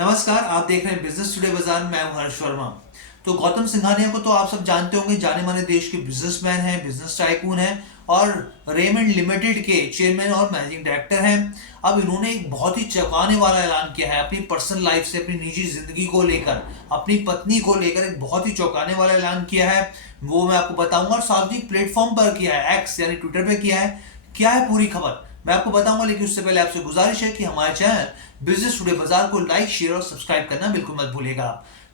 नमस्कार, आप देख रहे हैं बिजनेस टुडे बाजार। मैं हूं हर्ष वर्मा। तो गौतम सिंघानिया को तो आप सब जानते होंगे, जाने माने देश के बिजनेसमैन हैं, बिजनेस टाइकून हैं और रेमंड लिमिटेड के चेयरमैन और मैनेजिंग डायरेक्टर हैं। अब इन्होंने एक बहुत ही चौंकाने वाला ऐलान किया है अपनी पर्सनल लाइफ से, अपनी निजी जिंदगी को लेकर, अपनी पत्नी को लेकर एक बहुत ही चौंकाने वाला ऐलान किया है। वो मैं आपको बताऊंगा और सार्वजनिक प्लेटफॉर्म पर किया है, एक्स यानी ट्विटर पे किया है। क्या है पूरी खबर मैं आपको बताऊंगा, लेकिन उससे पहले आपसे गुजारिश है कि हमारे चैनल बिजनेस टुडे बाजार को लाइक, शेयर और सब्सक्राइब करना बिल्कुल मत भूलिएगा।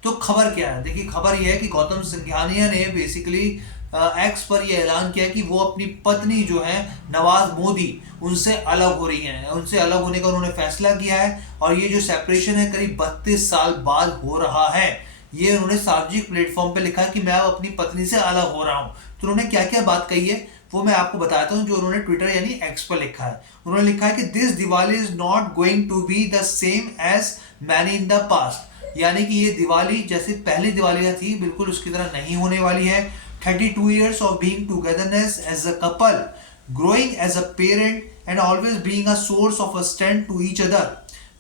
तो खबर क्या है, देखिए खबर यह है कि गौतम सिंघानिया ने बेसिकली एक्स पर यह ऐलान किया कि वो अपनी पत्नी जो है नवाज मोदी, उनसे अलग हो रही हैं। उनसे अलग होने का उन्होंने फैसला किया है और ये जो सेपरेशन है करीब 32 साल बाद हो रहा है। ये उन्होंने सार्वजनिक प्लेटफॉर्म पे लिखा है कि मैं अपनी पत्नी से अलग हो रहा हूं। तो उन्होंने क्या क्या बात कही है वो मैं आपको बताता हूं, जो उन्होंने ट्विटर यानी एक्स पर लिखा है। उन्होंने लिखा है कि this Diwali is not going to be the same as many in the past, यानी कि ये दिवाली जैसे पहली दिवाली थी बिल्कुल उसकी तरह नहीं होने वाली है। 32 years of being togetherness as a couple, growing as a parent and always being a source of a strength to each other।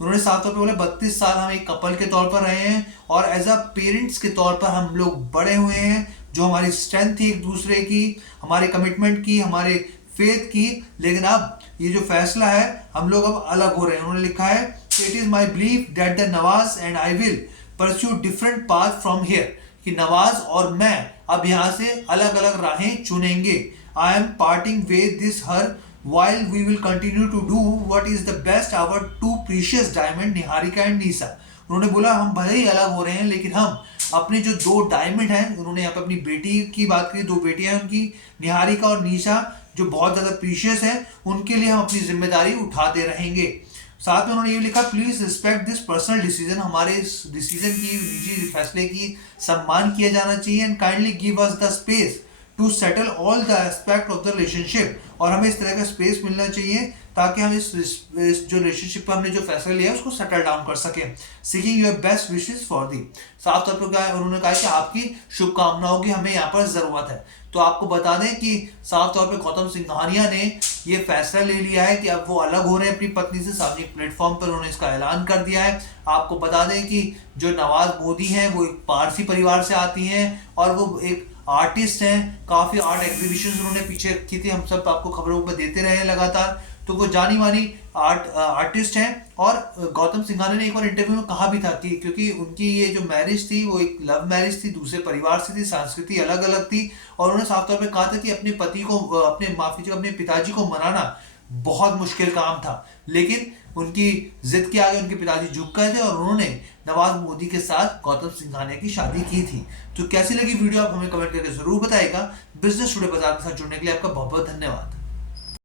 उन्होंने साफ तौर पे बोले 32 साल हम एक कपल के तौर पर रहे हैं और एज अ पेरेंट्स के तौर पर हम लोग बड़े हुए हैं, जो हमारी स्ट्रेंथ थी एक दूसरे की, हमारे कमिटमेंट की, हमारे फेथ की। लेकिन अब ये जो फैसला है हम लोग अब अलग हो रहे हैं। उन्होंने लिखा है it is my belief that the Nawaz and I will pursue different path from here, कि नवाज और मैं अब यहाँ से अलग अलग राहें चुनेंगे। I am parting with this her while we will continue to do what is the best our two precious diamond Niharika and Nisha. उन्होंने बोला हम भले ही अलग हो रहे हैं लेकिन हम अपने जो दो डायमंड हैं, उन्होंने यहाँ पे अपनी बेटी की बात करी, 2 बेटियां हैं उनकी, निहारिका और निशा, जो बहुत ज्यादा प्रीशियस है, उनके लिए हम अपनी जिम्मेदारी उठाते रहेंगे। साथ में उन्होंने ये लिखा please respect this personal decision, हमारे इस डिसीजन की, निजी फैसले की सम्मान किया जाना चाहिए। And kindly give us the space to settle all the aspect of the relationship, और हमें इस तरह का स्पेस मिलना चाहिए ताकि हम इस जो रिलेशनशिप पर हमने जो फैसला लिया है उसको सेटल डाउन कर सकें। Seeking your best wishes for the, साफ तौर पर क्या उन्होंने कहा कि आपकी शुभकामनाओं की हमें यहाँ पर जरूरत है। तो आपको बता दें कि साफ तौर पे गौतम सिंघानिया ने ये फैसला ले लिया है कि अब वो अलग हो रहे हैं अपनी पत्नी से। सार्वजनिक प्लेटफॉर्म पर उन्होंने इसका ऐलान कर दिया है। आपको बता दें कि जो नवाज मोदी हैं वो एक पारसी परिवार से आती हैं और वो एक आर्टिस्ट हैं। काफी आर्ट एग्जीबिशन उन्होंने पीछे रखी थी, हम सब आपको खबरों पर देते रहे हैं लगातार। तो वो जानी मानी आर्टिस्ट हैं। और गौतम सिंघानिया ने एक बार इंटरव्यू में कहा भी था कि क्योंकि उनकी ये जो मैरिज थी वो एक लव मैरिज थी, दूसरे परिवार से थी, संस्कृति अलग अलग थी, और उन्होंने साफ तौर पे कहा था कि अपने पति को, अपने पिताजी को मनाना बहुत मुश्किल काम था, लेकिन उनकी जिद के आगे उनके पिताजी झुक गए थे और उन्होंने नवाज मोदी के साथ गौतम सिंघानिया की शादी की थी। तो कैसी लगी वीडियो आप हमें कमेंट करके जरूर बताइएगा। बिजनेस टुडे बाजार के साथ जुड़ने के लिए आपका बहुत बहुत धन्यवाद।